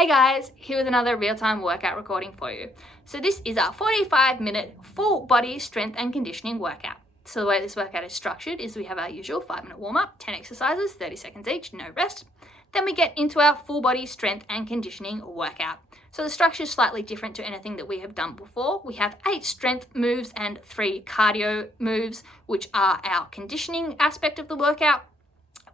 Hey guys, here with another real-time workout recording for you. So this is our 45-minute full body strength and conditioning workout. So the way this workout is structured is we have our usual 5-minute warm-up, 10 exercises, 30 seconds each, no rest. Then we get into our full body strength and conditioning workout. So the structure is slightly different to anything that we have done before. We have 8 strength moves and 3 cardio moves, which are our conditioning aspect of the workout.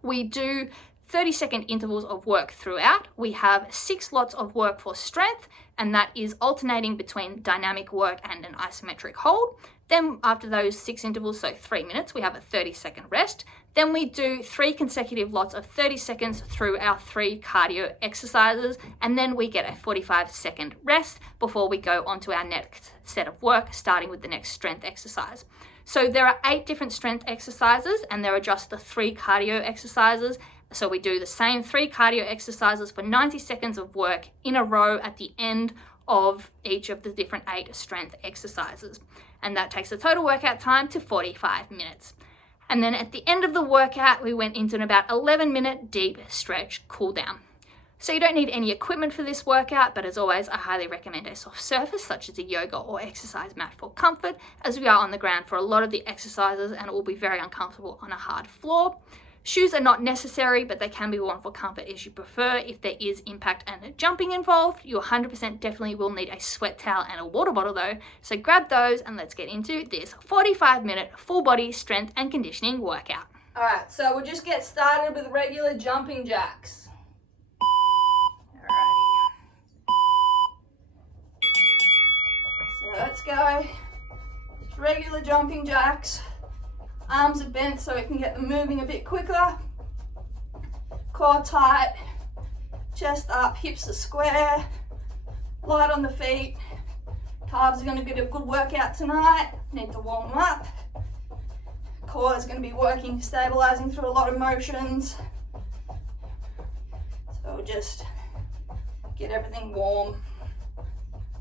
We do 30-second intervals of work throughout. We have 6 lots of work for strength, and that is alternating between dynamic work and an isometric hold. Then after those 6 intervals, so 3 minutes, we have a 30-second rest. Then we do 3 consecutive lots of 30 seconds through our 3 cardio exercises, and then we get a 45-second rest before we go on to our next set of work, starting with the next strength exercise. So there are 8 different strength exercises, and there are just the 3 cardio exercises. So we do the same 3 cardio exercises for 90 seconds of work in a row at the end of each of the different 8 strength exercises. And that takes the total workout time to 45 minutes. And then at the end of the workout, we went into an about 11-minute deep stretch cool down. So you don't need any equipment for this workout, but as always, I highly recommend a soft surface such as a yoga or exercise mat for comfort, as we are on the ground for a lot of the exercises and it will be very uncomfortable on a hard floor. Shoes are not necessary, but they can be worn for comfort as you prefer. If there is impact and jumping involved, you 100% definitely will need a sweat towel and a water bottle though. So grab those and let's get into this 45-minute full body strength and conditioning workout. All right, so we'll just get started with regular jumping jacks. Alrighty. So let's go. Just regular jumping jacks. Arms are bent so we can get them moving a bit quicker. Core tight, chest up, hips are square, light on the feet. Calves are going to get a good workout tonight. Need to warm them up. Core is going to be working, stabilizing through a lot of motions. So we'll just get everything warm.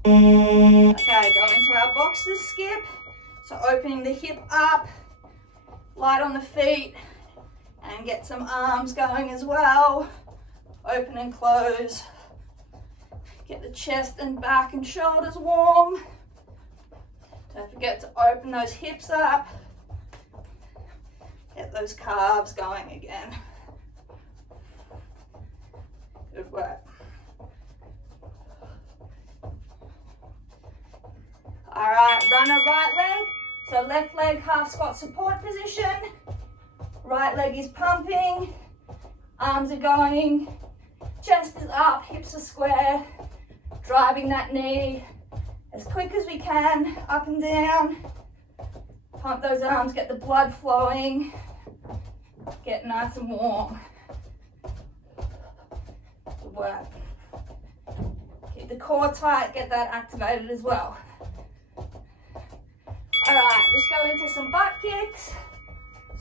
Okay, go into our boxer skip. So opening the hip up. Light on the feet and get some arms going as well. Open and close. Get the chest and back and shoulders warm. Don't forget to open those hips up. Get those calves going again. Good work. All right, run a right leg. So left leg half squat support position, right leg is pumping, arms are going, chest is up, hips are square, driving that knee as quick as we can, up and down. Pump those arms, get the blood flowing, get nice and warm. Good work. Keep the core tight, get that activated as well. Alright, just go into some butt kicks.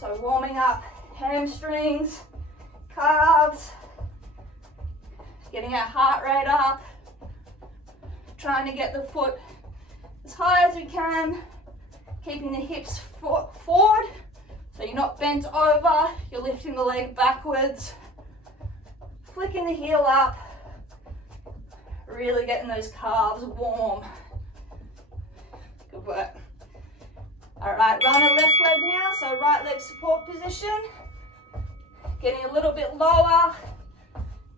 So warming up hamstrings, calves, getting our heart rate up, trying to get the foot as high as we can, keeping the hips forward so you're not bent over, you're lifting the leg backwards, flicking the heel up, really getting those calves warm. Good work. All right, run a left leg now, so right leg support position. Getting a little bit lower.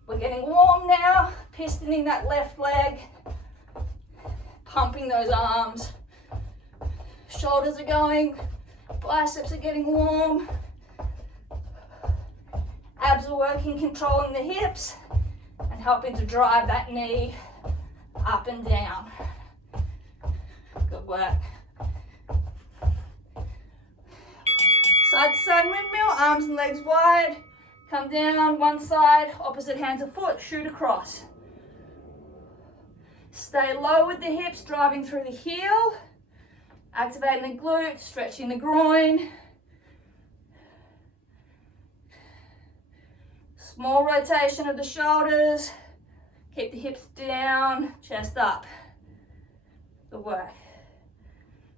We're getting warm now, pistoning that left leg, pumping those arms. Shoulders are going, biceps are getting warm. Abs are working, controlling the hips and helping to drive that knee up and down. Good work. Side to side windmill, arms and legs wide. Come down one side, opposite hand to foot, shoot across. Stay low with the hips, driving through the heel. Activating the glute, stretching the groin. Small rotation of the shoulders. Keep the hips down, chest up. Good work.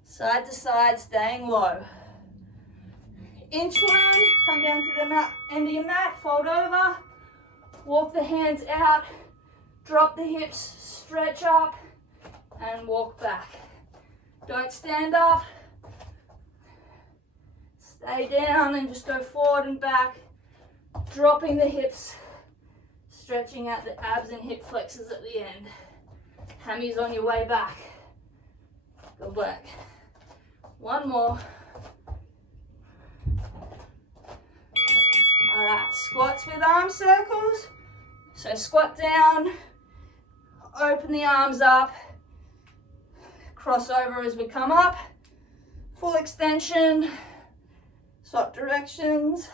Side to side, staying low. Inchworm, come down to the end of your mat, fold over, walk the hands out, drop the hips, stretch up, and walk back. Don't stand up. Stay down and just go forward and back, dropping the hips, stretching out the abs and hip flexors at the end. Hammies on your way back. Good work. One more. All right, squats with arm circles. So squat down, open the arms up, cross over as we come up, full extension, swap directions,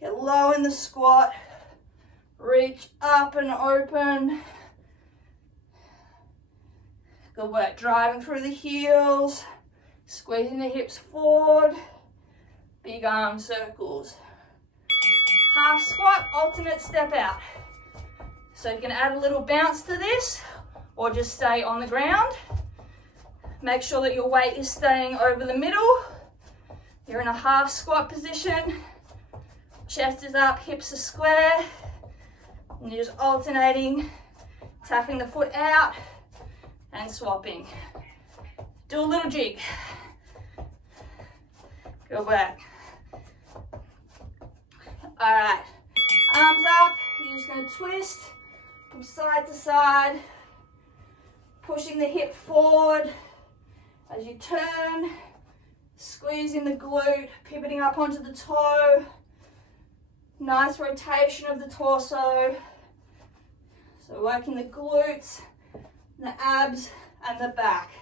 get low in the squat, reach up and open. Good work, driving through the heels, squeezing the hips forward, big arm circles. Half squat, alternate step out. So you can add a little bounce to this or just stay on the ground. Make sure that your weight is staying over the middle. You're in a half squat position. Chest is up, hips are square. And you're just alternating, tapping the foot out and swapping. Do a little jig. Good work. All right, arms up. You're just going to twist from side to side, pushing the hip forward as you turn, squeezing the glute, pivoting up onto the toe. Nice rotation of the torso. So working the glutes, the abs, and the back.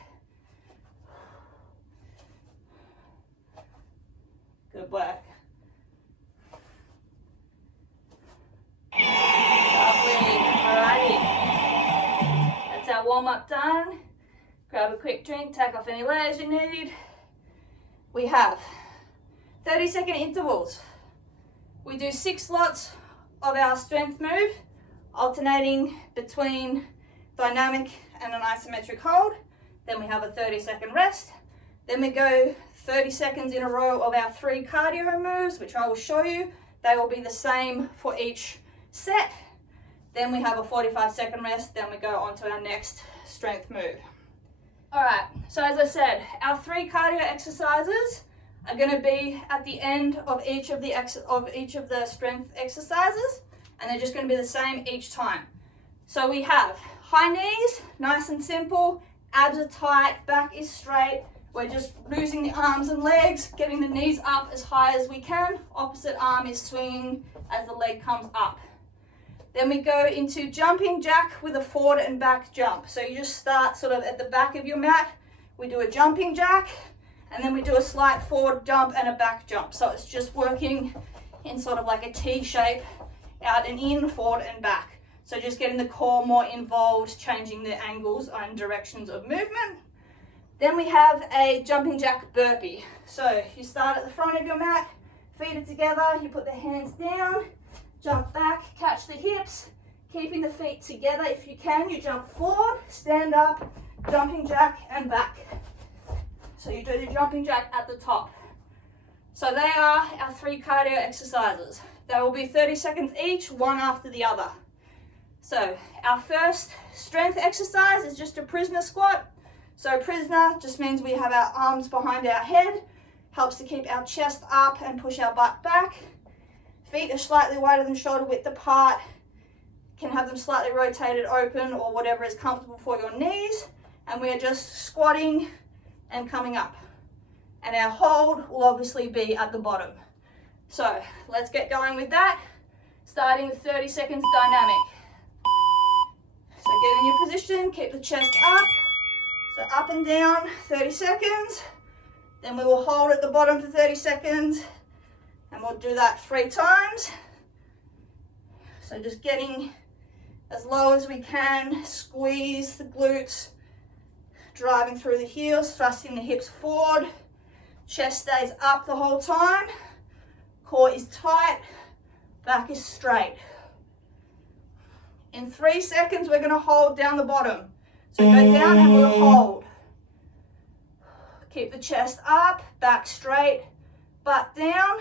Good work. Lovely. Alrighty. That's our warm-up done. Grab a quick drink, take off any layers you need. We have 30-second intervals. We do 6 lots of our strength move, alternating between dynamic and an isometric hold. Then we have a 30-second rest. Then we go 30 seconds in a row of our 3 cardio moves, which I will show you. They will be the same for each set. Then we have a 45-second rest. Then we go on to our next strength move. All right, so as I said, our 3 cardio exercises are going to be at the end of each of the strength exercises, and they're just going to be the same each time. So we have high knees, nice and simple, abs are tight, back is straight. We're just losing the arms and legs, getting the knees up as high as we can. Opposite arm is swinging as the leg comes up. Then we go into jumping jack with a forward and back jump. So you just start sort of at the back of your mat. We do a jumping jack, and then we do a slight forward jump and a back jump. So it's just working in sort of like a T shape, out and in, forward and back. So just getting the core more involved, changing the angles and directions of movement. Then we have a jumping jack burpee. So you start at the front of your mat, feet are together, you put the hands down, jump back, catch the hips, keeping the feet together. If you can, you jump forward, stand up, jumping jack and back. So you do the jumping jack at the top. So they are our 3 cardio exercises. They will be 30 seconds each, one after the other. So our first strength exercise is just a prisoner squat. So prisoner just means we have our arms behind our head, helps to keep our chest up and push our butt back. Feet are slightly wider than shoulder width apart. Can have them slightly rotated open or whatever is comfortable for your knees. And we are just squatting and coming up. And our hold will obviously be at the bottom. So let's get going with that. Starting with 30 seconds dynamic. So get in your position, keep the chest up. So up and down, 30 seconds. Then we will hold at the bottom for 30 seconds. And we'll do that 3 times. So just getting as low as we can, squeeze the glutes, driving through the heels, thrusting the hips forward. Chest stays up the whole time. Core is tight, back is straight. In 3 seconds, we're gonna hold down the bottom. So go down and we'll hold. Keep the chest up, back straight, butt down.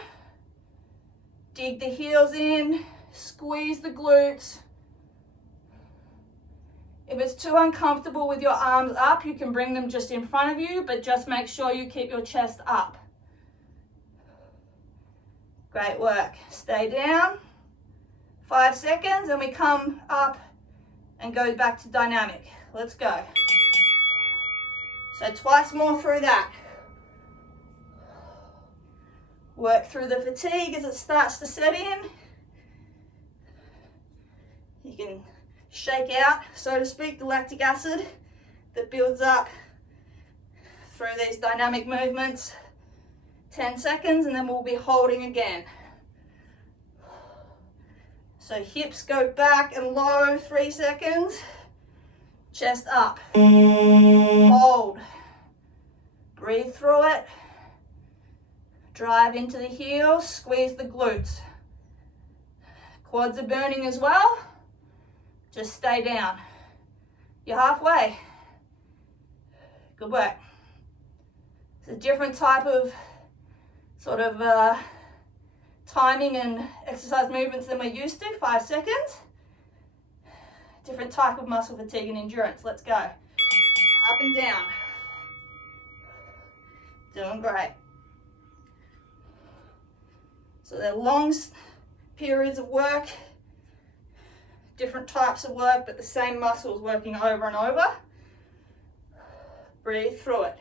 Dig the heels in, squeeze the glutes. If it's too uncomfortable with your arms up, you can bring them just in front of you, but just make sure you keep your chest up. Great work. Stay down. 5 seconds, and we come up and go back to dynamic. Let's go. So twice more through that. Work through the fatigue as it starts to set in. You can shake out, so to speak, the lactic acid that builds up through these dynamic movements. 10 seconds, and then we'll be holding again. So hips go back and low, 3 seconds. Chest up. Hold. Breathe through it. Drive into the heels, squeeze the glutes. Quads are burning as well. Just stay down. You're halfway. Good work. It's a different type of sort of timing and exercise movements than we're used to. 5 seconds. Different type of muscle fatigue and endurance. Let's go. Up and down. Doing great. So they're long periods of work, different types of work, but the same muscles working over and over. Breathe through it.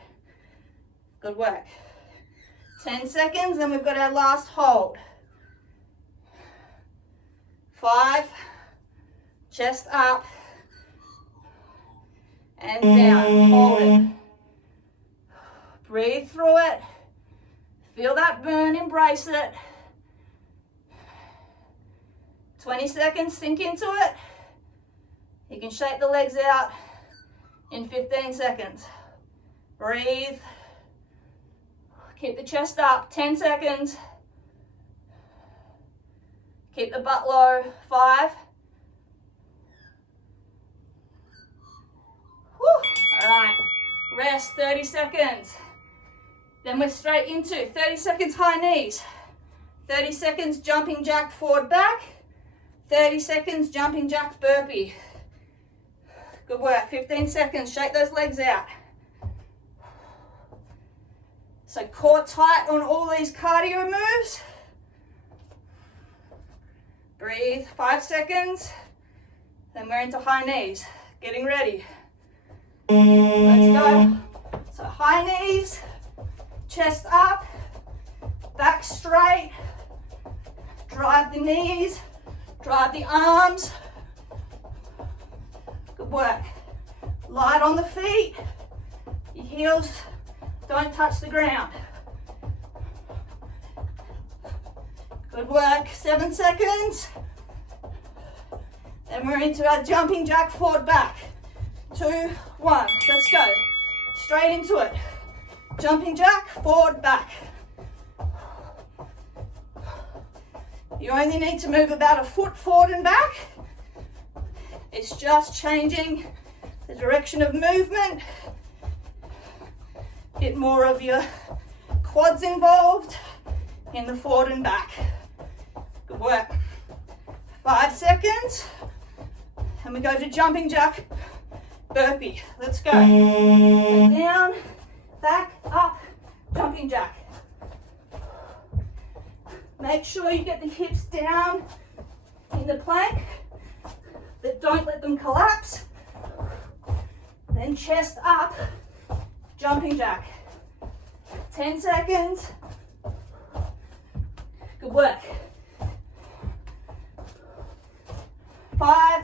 Good work. 10 seconds, then we've got our last hold. 5, chest up, and down. Hold it. Breathe through it. Feel that burn, embrace it. 20 seconds, sink into it. You can shake the legs out in 15 seconds. Breathe. Keep the chest up, 10 seconds. Keep the butt low, 5. Whew. All right, rest, 30 seconds. Then we're straight into 30 seconds high knees. 30 seconds jumping jack forward back. 30 seconds jumping jack burpee. Good work. 15 seconds. Shake those legs out. So core tight on all these cardio moves. Breathe. 5 seconds. Then we're into high knees. Getting ready. Let's go. So high knees, chest up, back straight. Drive the knees. Drive the arms. Good work. Light on the feet. Your heels don't touch the ground. Good work. 7 seconds. Then we're into our jumping jack forward back. 2, 1. Let's go. Straight into it. Jumping jack forward back. You only need to move about a foot forward and back. It's just changing the direction of movement. Get more of your quads involved in the forward and back. Good work. 5 seconds. And we go to jumping jack burpee. Let's go. So down, back, up, jumping jack. Make sure you get the hips down in the plank, but don't let them collapse. Then chest up, jumping jack. 10 seconds. Good work. 5.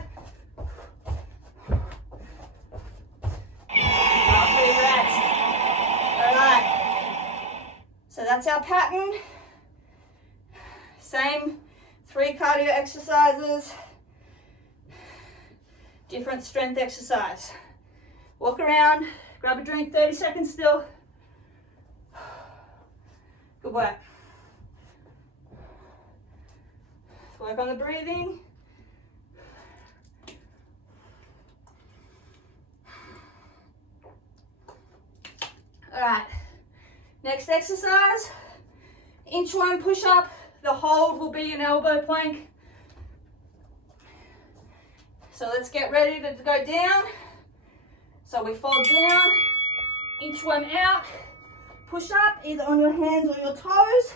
Lovely rest. All right. So that's our pattern. Same 3 cardio exercises, different strength exercise. Walk around, grab a drink, 30 seconds still. Good work. Work on the breathing. All right, next exercise, inchworm push-up. The hold will be an elbow plank. So let's get ready to go down. So we fold down, inchworm out, push up either on your hands or your toes,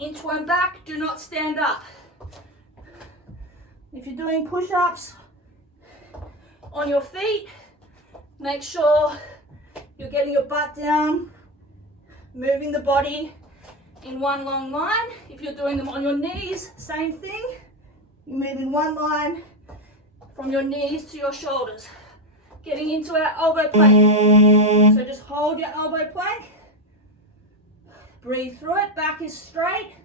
inchworm back, do not stand up. If you're doing push-ups on your feet, make sure you're getting your butt down, moving the body in one long line. If you're doing them on your knees, same thing. You move in one line from your knees to your shoulders. Getting into our elbow plank. So just hold your elbow plank. Breathe through it. Back is straight.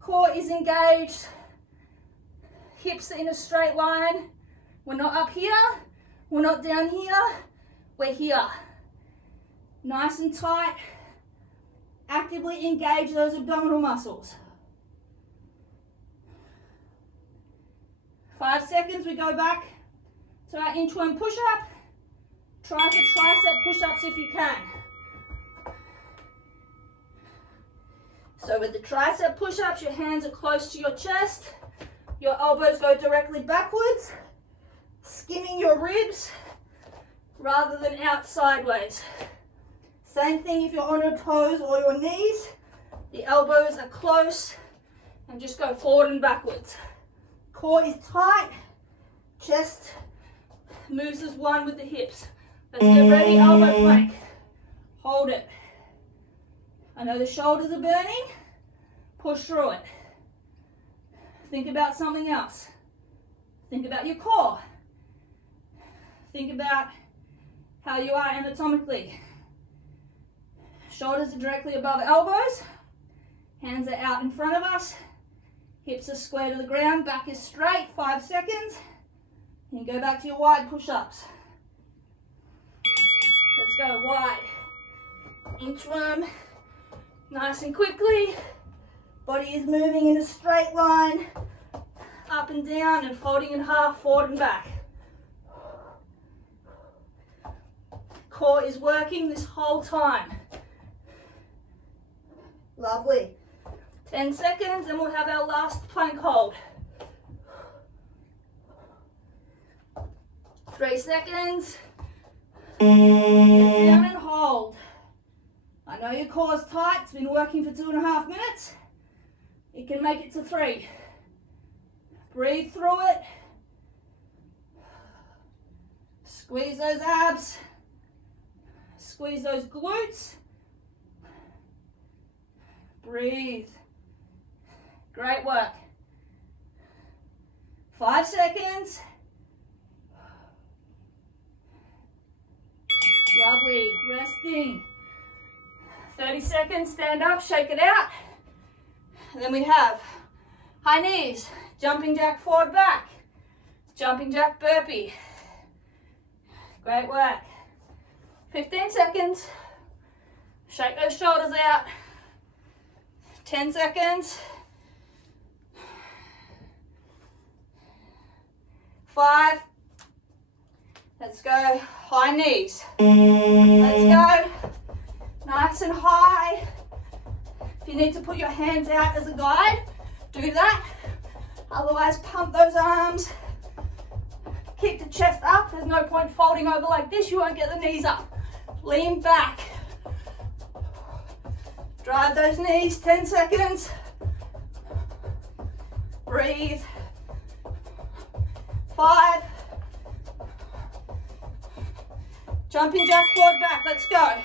Core is engaged. Hips are in a straight line. We're not up here. We're not down here. We're here. Nice and tight. Actively engage those abdominal muscles. 5 seconds, we go back to our inchworm push-up. Try for tricep push-ups if you can. So with the tricep push-ups, your hands are close to your chest. Your elbows go directly backwards, skimming your ribs rather than out sideways. Same thing if you're on your toes or your knees. The elbows are close and just go forward and backwards. Core is tight, chest moves as one with the hips. Let's get ready, elbow plank. Hold it. I know the shoulders are burning. Push through it. Think about something else. Think about your core. Think about how you are anatomically. Shoulders are directly above elbows. Hands are out in front of us. Hips are square to the ground. Back is straight. 5 seconds. And go back to your wide push-ups. Let's go wide. Inchworm. Nice and quickly. Body is moving in a straight line. Up and down and folding in half, forward and back. Core is working this whole time. Lovely. 10 seconds and we'll have our last plank hold. 3 seconds. Get down and hold. I know your core's tight. It's been working for 2.5 minutes. You can make it to 3. Breathe through it. Squeeze those abs. Squeeze those glutes. Breathe. Great work. 5 seconds. Lovely. Resting. 30 seconds. Stand up. Shake it out. And then we have high knees. Jumping jack forward back. Jumping jack burpee. Great work. 15 seconds. Shake those shoulders out. 10 seconds. 5. Let's go. High knees. Let's go. Nice and high. If you need to put your hands out as a guide, do that. Otherwise, pump those arms. Keep the chest up. There's no point folding over like this. You won't get the knees up. Lean back. Drive those knees. 10 seconds. Breathe. 5. Jumping jack forward back. Let's go.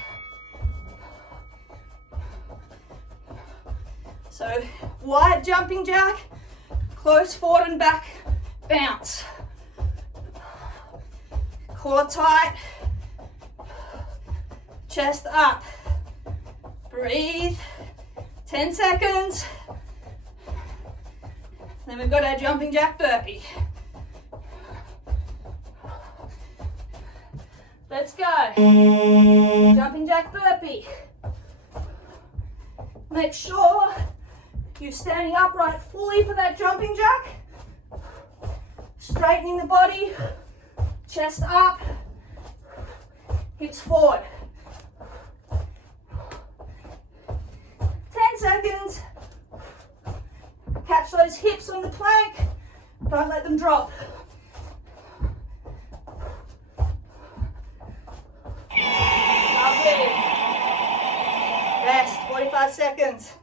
So wide jumping jack, close forward and back bounce. Core tight, chest up. Breathe. 10 seconds. Then we've got our jumping jack burpee. Let's go. Jumping jack burpee. Make sure you're standing upright fully for that jumping jack. Straightening the body. Chest up. Hips forward. 10 seconds. Catch those hips on the plank. Don't let them drop. seconds.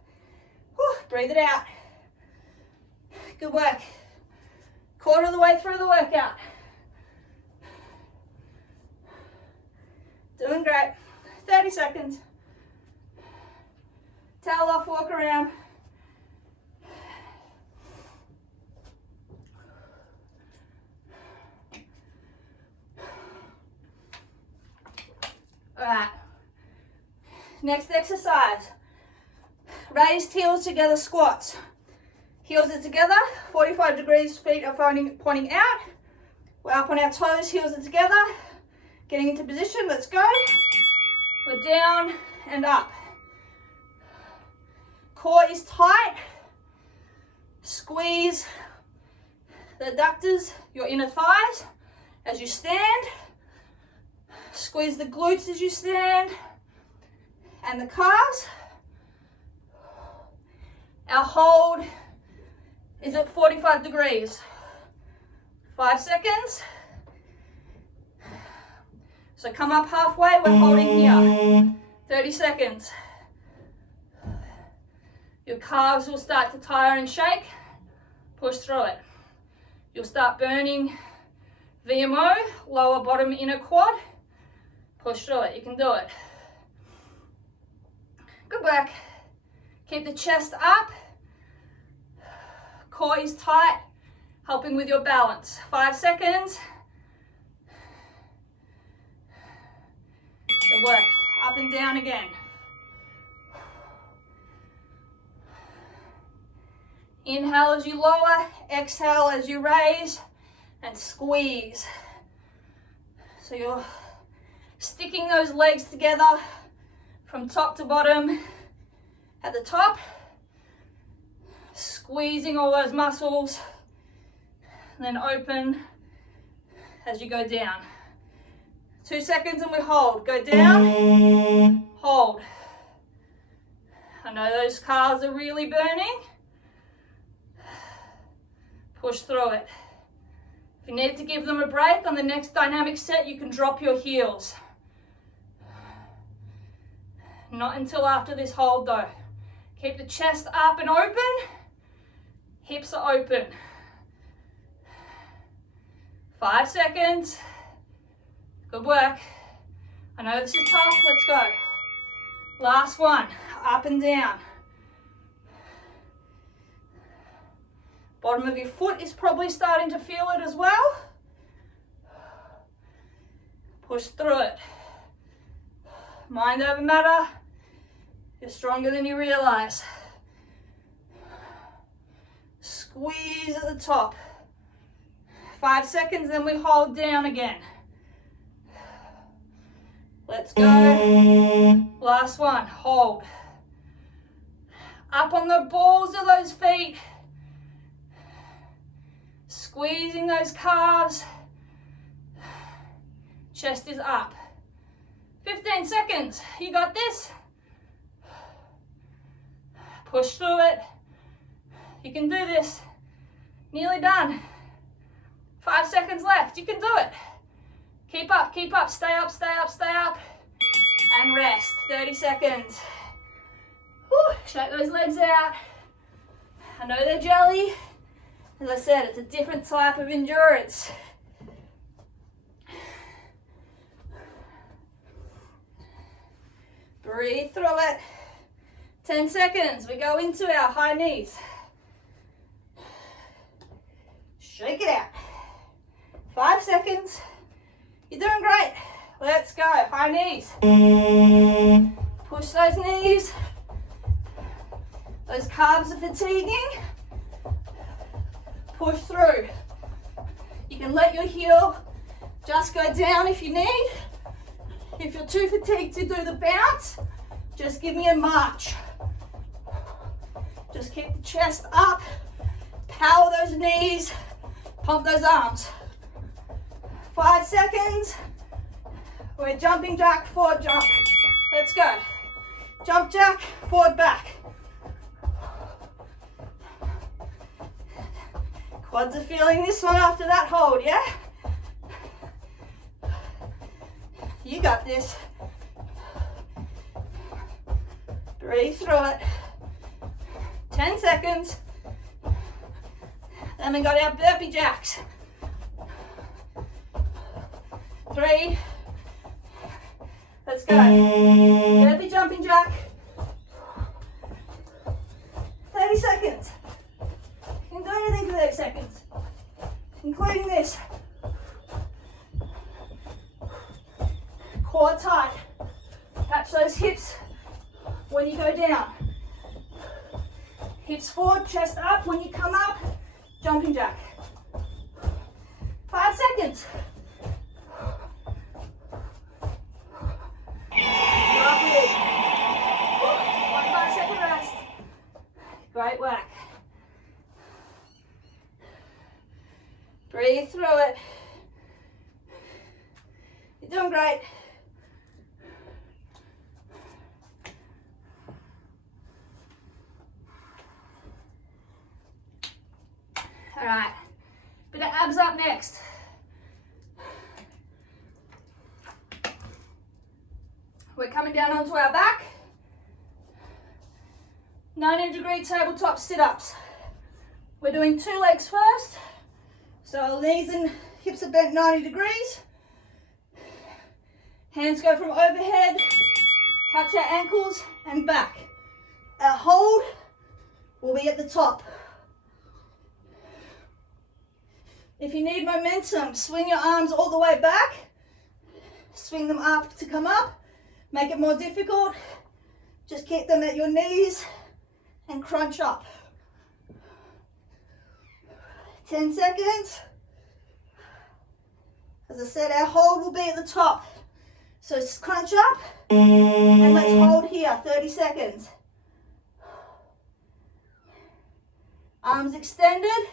Whew, breathe it out. Good work. Quarter of the way through the workout. Doing great. 30 seconds. Towel off, walk around. All right. Next exercise. Raised heels together squats. Heels are together, 45 degrees, feet are pointing out. We're up on our toes, heels are together. Getting into position, let's go. We're down and up. Core is tight. Squeeze the adductors, your inner thighs as you stand. Squeeze the glutes as you stand and the calves. Our hold is at 45 degrees. 5 seconds. So come up halfway, we're holding here. 30 seconds. Your calves will start to tire and shake. Push through it. You'll start burning VMO, lower bottom inner quad. Push through it, you can do it. Good work. Keep the chest up. Core is tight, helping with your balance. 5 seconds. Good work. Up and down again. Inhale as you lower, exhale as you raise, and squeeze. So you're sticking those legs together from top to bottom. At the top, squeezing all those muscles, and then open as you go down. 2 seconds and we hold. Go down, hold. I know those calves are really burning. Push through it. If you need to give them a break on the next dynamic set, you can drop your heels. Not until after this hold though. Keep the chest up and open. Hips are open. 5 seconds. Good work. I know this is tough, let's go. Last one, up and down. Bottom of your foot is probably starting to feel it as well. Push through it. Mind over matter. You're stronger than you realize. Squeeze at the top. 5 seconds, then we hold down again. Let's go. Last one, hold. Up on the balls of those feet. Squeezing those calves. Chest is up. 15 seconds, you got this. Push through it. You can do this. Nearly done. 5 seconds left, you can do it. Keep up, stay up, stay up, stay up. And rest, 30 seconds. Whew, shake those legs out. I know they're jelly. As I said, it's a different type of endurance. Breathe through it. 10 seconds, we go into our high knees. Shake it out. 5 seconds. You're doing great. Let's go, high knees. Push those knees. Those calves are fatiguing. Push through. You can let your heel just go down if you need. If you're too fatigued to do the bounce, just give me a march. Just keep the chest up, power those knees, pump those arms. 5 seconds. We're jumping jack, forward jump. Let's go. Jump jack, forward back. Quads are feeling this one after that hold, yeah? You got this. Breathe through it. 10 seconds. Then we got our burpee jacks. 3. Let's go. Burpee jumping jack. 30 seconds. You can do anything for 30 seconds, including this. Core tight. Catch those hips when you go down. Hips forward, chest up. When you come up, jumping jack. 5 seconds. Lovely. 1 5-second rest. Great work. Breathe through it. You're doing great. All right, bit of abs up next. We're coming down onto our back. 90-degree tabletop sit-ups. We're doing 2 legs first. So our knees and hips are bent 90 degrees. Hands go from overhead, touch our ankles and back. Our hold will be at the top. If you need momentum, swing your arms all the way back. Swing them up to come up. Make it more difficult. Just keep them at your knees and crunch up. 10 seconds. As I said, our hold will be at the top. So crunch up and let's hold here, 30 seconds. Arms extended,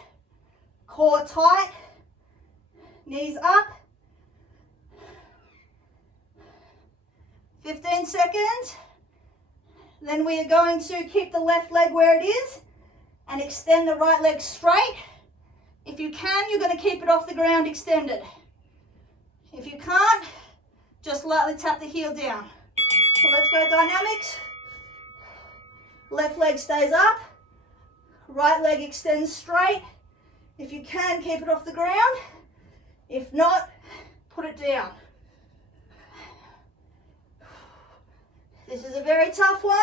core tight, knees up. 15 seconds. Then we are going to keep the left leg where it is and extend the right leg straight. If you can, you're going to keep it off the ground extended. If you can't, just lightly tap the heel down. So let's go dynamics. Left leg stays up. Right leg extends straight. If you can, keep it off the ground. If not, put it down. This is a very tough one.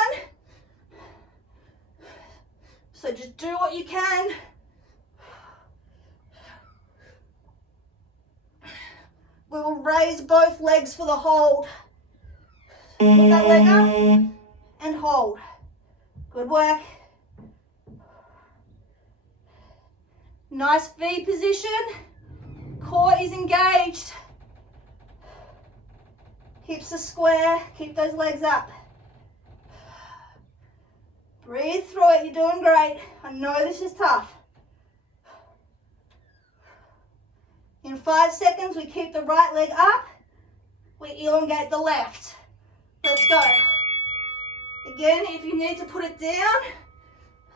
So just do what you can. We will raise both legs for the hold. Put that leg up and hold. Good work. Nice V position. Core is engaged. Hips are square. Keep those legs up. Breathe through it. You're doing great. I know this is tough. In 5 seconds, we keep the right leg up. We elongate the left. Let's go. Again, if you need to put it down,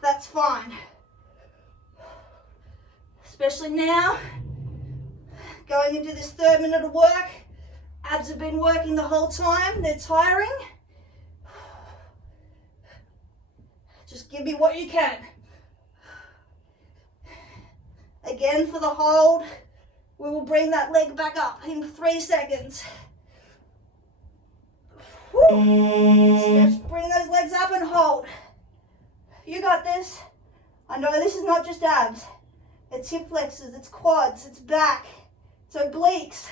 that's fine. Especially now, going into this 3rd minute of work. Abs have been working the whole time. They're tiring. Just give me what you can. Again, for the hold, we will bring that leg back up in 3 seconds. Stretch, bring those legs up and hold. You got this. I know this is not just abs. It's hip flexors, it's quads, it's back, it's obliques.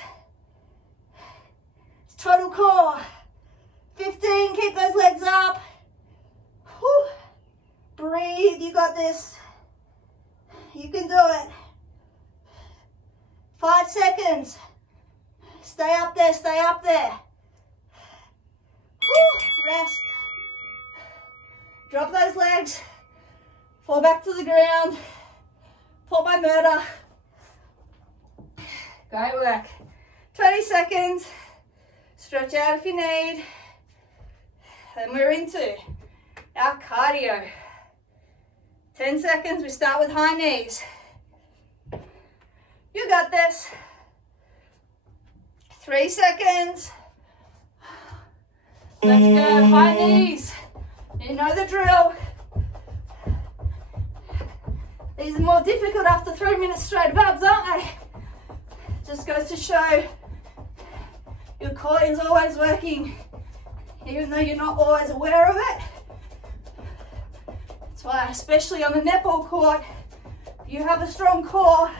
It's total core. 15, keep those legs up. Whew. Breathe, you got this. You can do it. 5 seconds. Stay up there, stay up there. Whew. Rest. Drop those legs. Fall back to the ground. Pull by murder. Great work. 20 seconds. Stretch out if you need. Then we're into our cardio. 10 seconds. We start with high knees. You got this. 3 seconds. Let's go. High knees. You know the drill. These are more difficult after 3 minutes straight of abs, aren't they? Just goes to show your core is always working, even though you're not always aware of it. That's why, especially on the netball court, if you have a strong core,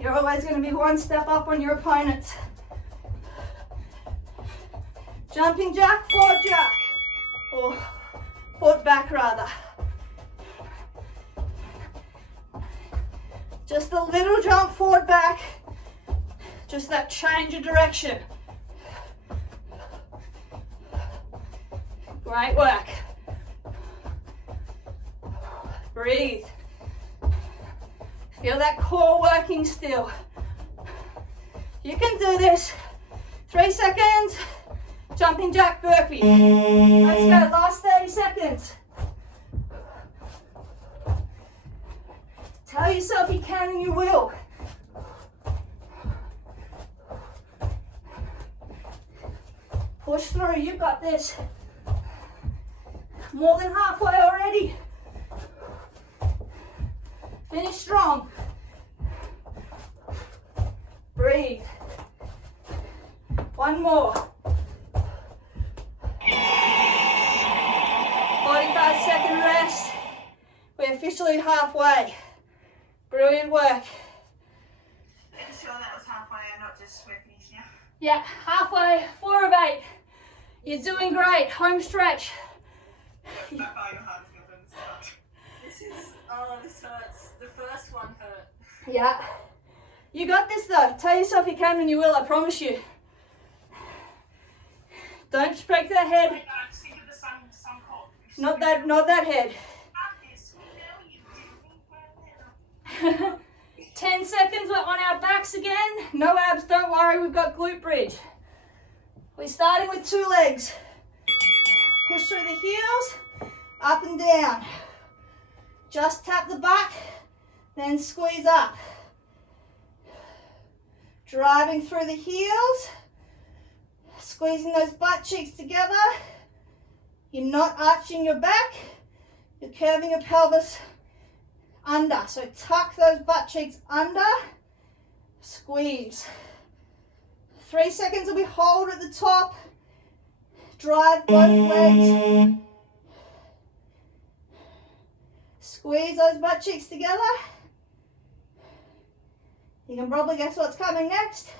you're always going to be one step up on your opponents. Jumping jack, forward jack, or foot back rather. Just a little jump forward back, just that change of direction. Great work. Breathe. Feel that core working still. You can do this. 3 seconds, jumping jack burpee. Let's go, last 30 seconds. Tell yourself you can and you will. Push through, you've got this. More than halfway already. Finish strong. Breathe. One more. 45-second rest. We're officially halfway. Brilliant work. Are you sure that was halfway and not just we're finished now? Yeah, halfway, 4 of 8. You're doing great. Home stretch. That bar your heart is going to start. This hurts. The first one hurt. Yeah. You got this though. Tell yourself you can and you will, I promise you. Don't break that head. Wait, no, just think of the sun cold. Not that head. 10 seconds, we're on our backs again. No abs, don't worry, we've got glute bridge. We're starting with 2 legs. Push through the heels, up and down. Just tap the back, then squeeze up. Driving through the heels, squeezing those butt cheeks together. You're not arching your back, you're curving your pelvis under. So tuck those butt cheeks under, squeeze. 3 seconds and we hold at the top. Drive both legs. Squeeze those butt cheeks together. You can probably guess what's coming next.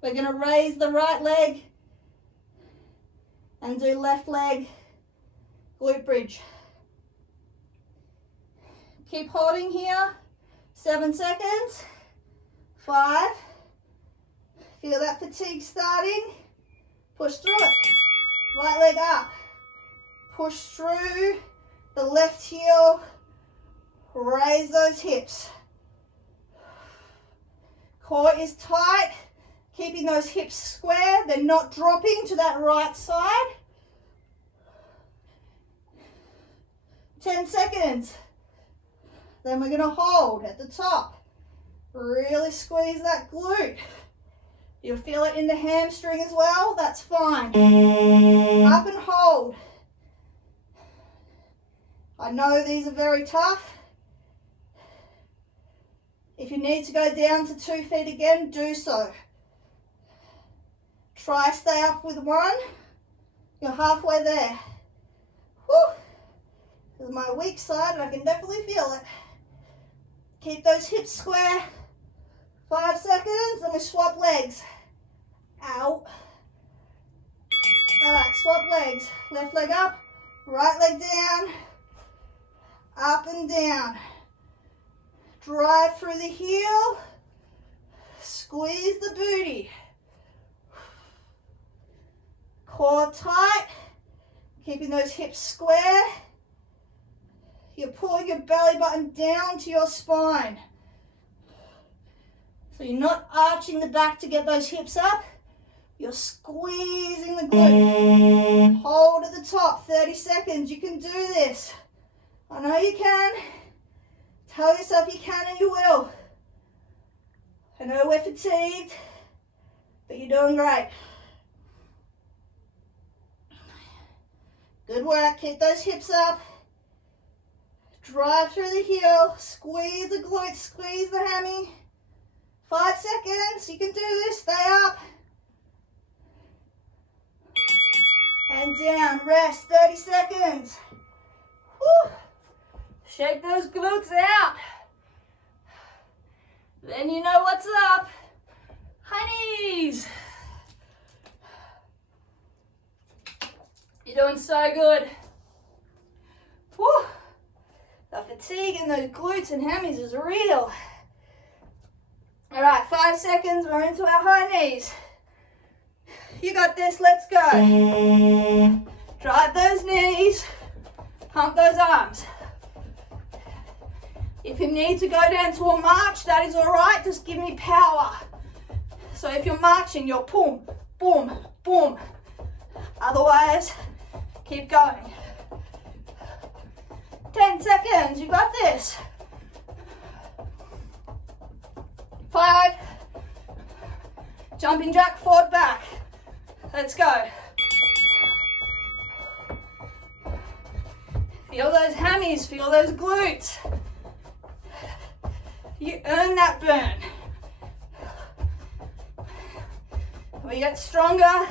We're going to raise the right leg and do left leg glute bridge. Keep holding here. 7 seconds. 5. Feel that fatigue starting. Push through it. Right leg up. Push through the left heel. Raise those hips. Core is tight. Keeping those hips square. They're not dropping to that right side. 10 seconds. Then we're going to hold at the top. Really squeeze that glute. You'll feel it in the hamstring as well. That's fine. Up and hold. I know these are very tough. If you need to go down to 2 feet again, do so. Try stay up with 1. You're halfway there. Whew. This is my weak side and I can definitely feel it. Keep those hips square. 5 seconds, then we swap legs. Out. Alright, swap legs. Left leg up, right leg down. Up and down. Drive through the heel. Squeeze the booty. Core tight. Keeping those hips square. You're pulling your belly button down to your spine. So you're not arching the back to get those hips up. You're squeezing the glute. Hold at the top, 30 seconds. You can do this. I know you can. Tell yourself you can and you will. I know we're fatigued, but you're doing great. Good work. Keep those hips up. Drive through the heel. Squeeze the glutes. Squeeze the hammy. 5 seconds. You can do this. Stay up. And down. Rest. 30 seconds. Woo. Shake those glutes out. Then you know what's up. High knees. You're doing so good. Woo. The fatigue in those glutes and hammies is real. All right, 5 seconds. We're into our high knees. You got this. Let's go. Drive those knees. Pump those arms. If you need to go down to a march, that is all right. Just give me power. So if you're marching, you're boom, boom, boom. Otherwise, keep going. 10 seconds. You got this. 5. Jumping jack, forward, back. Let's go. Feel those hammies. Feel those glutes. You earn that burn. We get stronger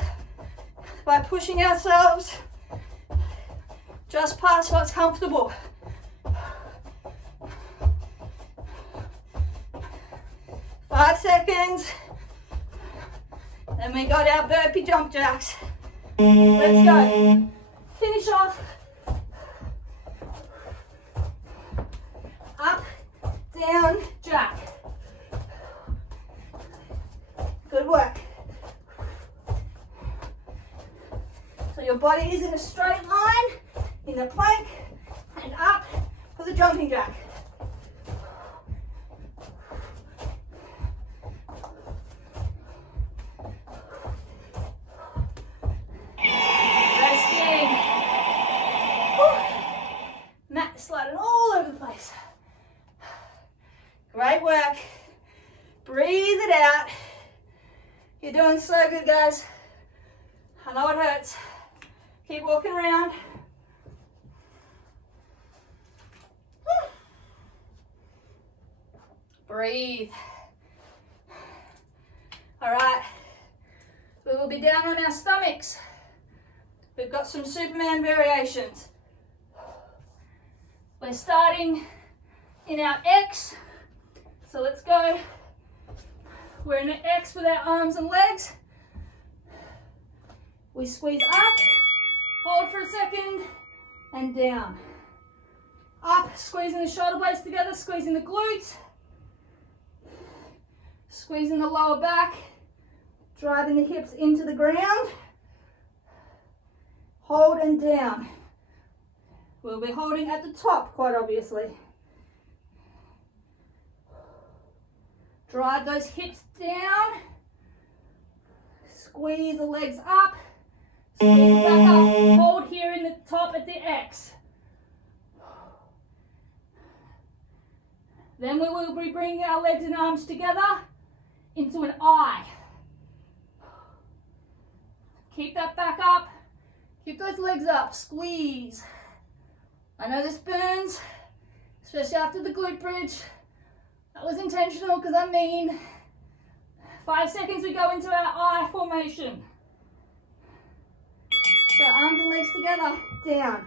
by pushing ourselves just past what's comfortable. 5 seconds. Then we got our burpee jump jacks. Let's go. Finish off. Up, down, jack. Good work. So your body is in a straight line, in the plank, and up for the jumping jack. Resting. Whew. Mat is sliding all over the place. Great work. Breathe it out. You're doing so good, guys. I know it hurts. Keep walking around. Breathe. All right. We will be down on our stomachs. We've got some Superman variations. We're starting in our X. So let's go. We're in an X with our arms and legs. We squeeze up, hold for a second, and down. Up, squeezing the shoulder blades together, squeezing the glutes, squeezing the lower back, driving the hips into the ground. Hold and down. We'll be holding at the top, quite obviously. Drive those hips down. Squeeze the legs up. Squeeze the back up. Hold here in the top at the X. Then we will be bringing our legs and arms together into an I. Keep that back up. Keep those legs up. Squeeze. I know this burns, especially after the glute bridge. That was intentional because I'm mean. 5 seconds, we go into our I formation. So arms and legs together, down,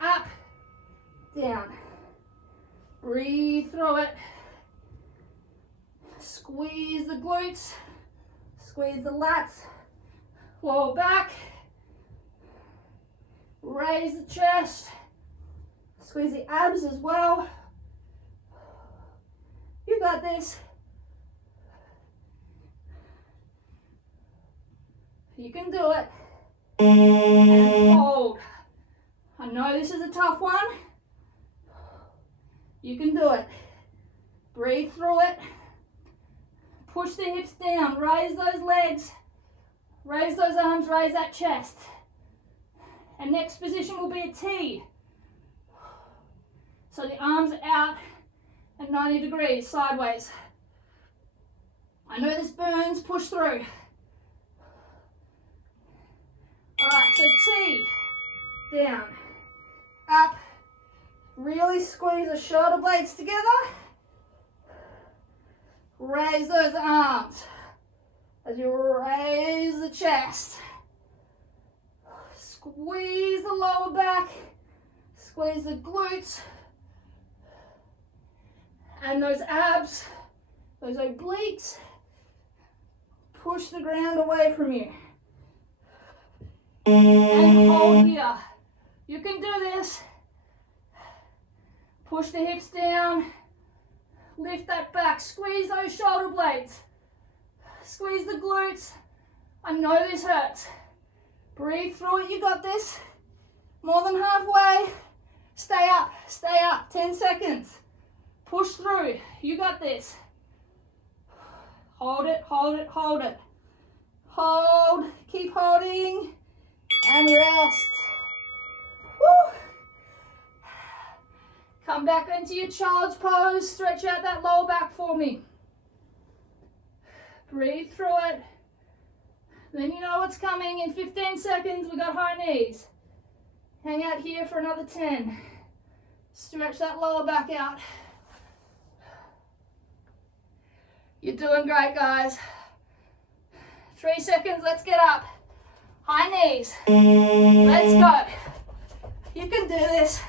up, down. Breathe through it. Squeeze the glutes, squeeze the lats, lower back. Raise the chest, squeeze the abs as well. You got this. You can do it. And hold. I know this is a tough one. You can do it. Breathe through it. Push the hips down. Raise those legs. Raise those arms. Raise that chest. And next position will be a T. So the arms are out at 90 degrees, sideways. I know this burns, push through. All right, so T. down, up. Really squeeze the shoulder blades together. Raise those arms as you raise the chest. Squeeze the lower back, squeeze the glutes and those abs, those obliques. Push the ground away from you. And hold here. You can do this. Push the hips down. Lift that back. Squeeze those shoulder blades. Squeeze the glutes. I know this hurts. Breathe through it. You got this. More than halfway. Stay up. Stay up. 10 seconds. Push through. You got this. Hold it, hold it, hold it. Hold. Keep holding. And rest. Woo. Come back into your child's pose. Stretch out that lower back for me. Breathe through it. Then you know what's coming. In 15 seconds, we got high knees. Hang out here for another 10. Stretch that lower back out. You're doing great, guys. 3 seconds, let's get up. High knees. Let's go. You can do this.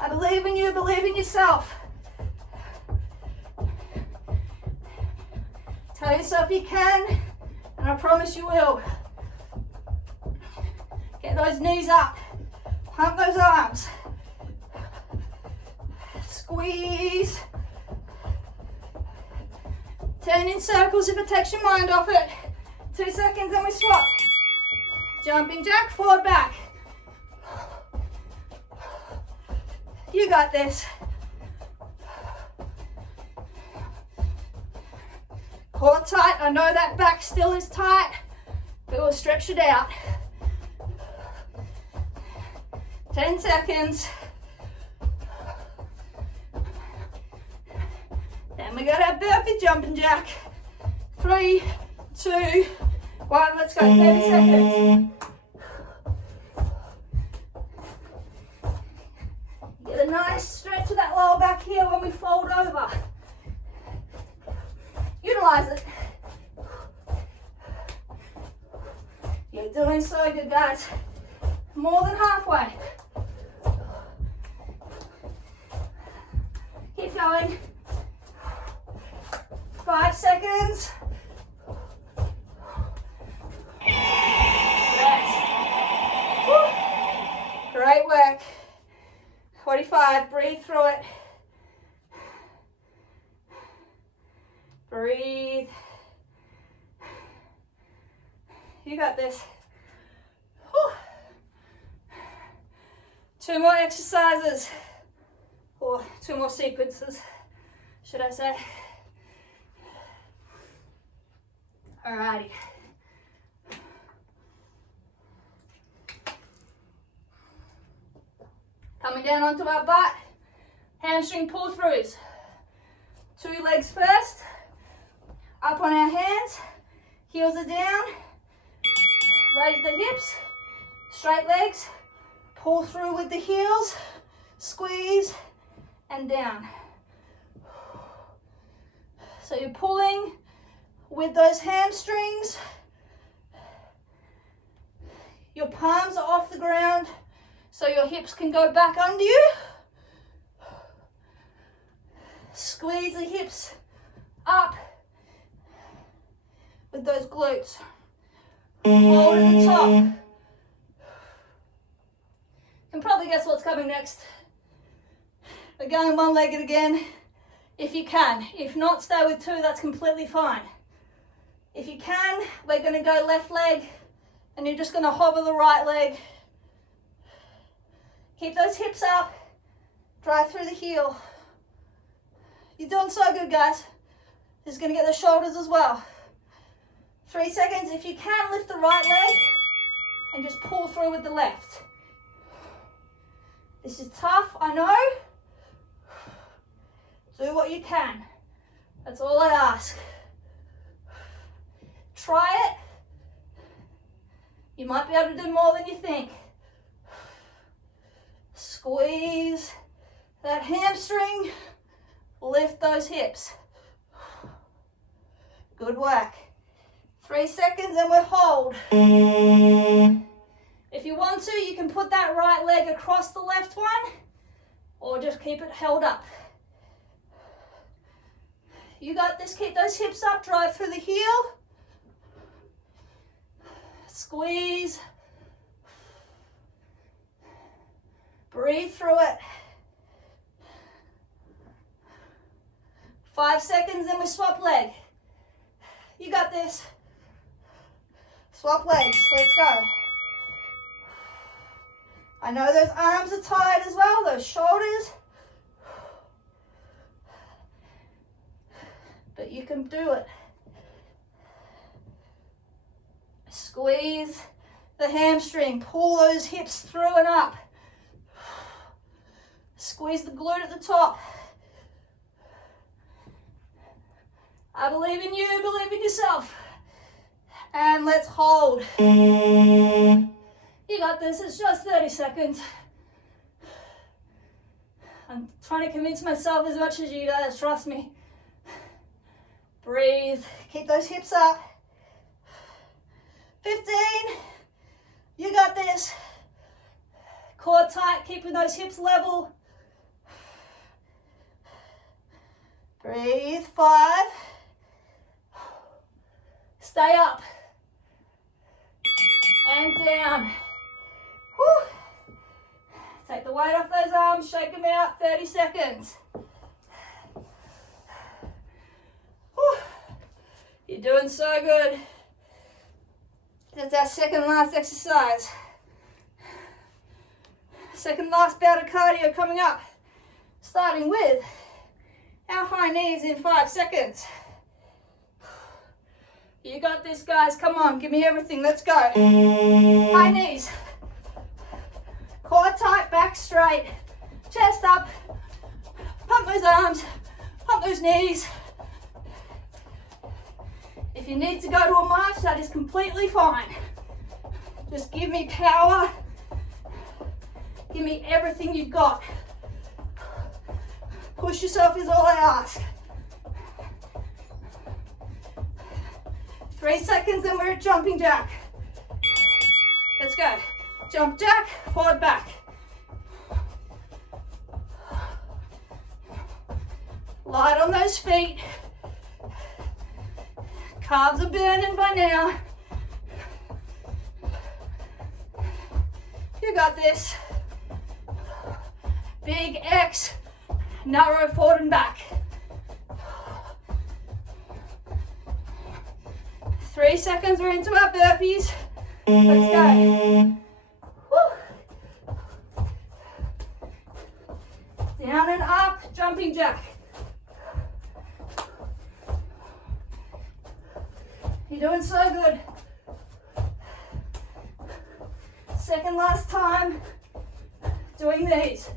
I believe in you, believe in yourself. Tell yourself you can, and I promise you will. Get those knees up. Pump those arms. Squeeze. Turn in circles if it takes your mind off it. 2 seconds and we swap. Jumping jack, forward, back. You got this. Core tight. I know that back still is tight, but we'll stretch it out. 10 seconds. Then we got our burpee jumping jack. 3, 2, 1. Let's go. 30 seconds. Get a nice stretch of that lower back here when we fold over. Utilize it. You're doing so good, guys. More than halfway. Keep going. 5 seconds. Rest. Woo. Great work. 45. Breathe through it. Breathe. You got this. Whew. 2 more exercises, or 2 more sequences, should I say. Alrighty. Coming down onto our butt, hamstring pull-throughs. 2 legs first, up on our hands, heels are down, raise the hips, straight legs, pull through with the heels, squeeze, and down. So you're pulling with those hamstrings. Your palms are off the ground so your hips can go back under you. Squeeze the hips up with those glutes. Hold at the top. You can probably guess what's coming next. We're going one-legged again, if you can. If not, stay with 2, that's completely fine. If you can, we're gonna go left leg, and you're just gonna hover the right leg. Keep those hips up, drive through the heel. You're doing so good, guys. This is gonna get the shoulders as well. 3 seconds. If you can, lift the right leg and just pull through with the left. This is tough, I know. Do what you can. That's all I ask. Try it. You might be able to do more than you think. Squeeze that hamstring, lift those hips. Good work. 3 seconds and we'll hold. If you want to, you can put that right leg across the left one or just keep it held up. You got this, keep those hips up, drive through the heel. Squeeze. Breathe through it. 5 seconds and we swap leg. You got this. Swap legs, let's go. I know those arms are tired as well, those shoulders. But you can do it. Squeeze the hamstring, pull those hips through and up. Squeeze the glute at the top. I believe in you, believe in yourself. And let's hold. You got this, it's just 30 seconds. I'm trying to convince myself as much as you guys, trust me. Breathe, keep those hips up. 15, you got this. Core tight, keeping those hips level. Breathe, 5. Stay up. And down. Whew. Take the weight off those arms, shake them out, 30 seconds. Whew. You're doing so good. That's our second last exercise. Second last bout of cardio coming up. Starting with our high knees in 5 seconds. You got this, guys. Come on, give me everything. Let's go. High knees. Core tight, back straight. Chest up. Pump those arms. Pump those knees. If you need to go to a march, that is completely fine. Just give me power. Give me everything you've got. Push yourself is all I ask. 3 seconds and we're at jumping jack. Let's go. Jump jack, forward back. Light on those feet. Calves are burning by now. You got this. Big X, narrow forward and back. 3 seconds, we're into our burpees. Let's go. Woo. Down and up, jumping jack. You're doing so good. Second last time doing these.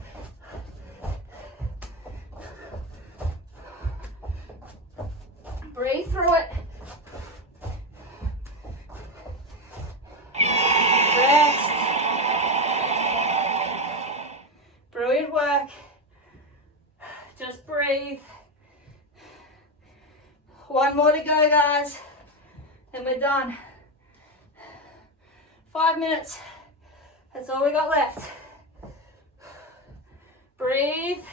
Breathe through it. Rest. Brilliant work. Just breathe. One more to go, guys, and we're done. 5 minutes. That's all we got left. Breathe.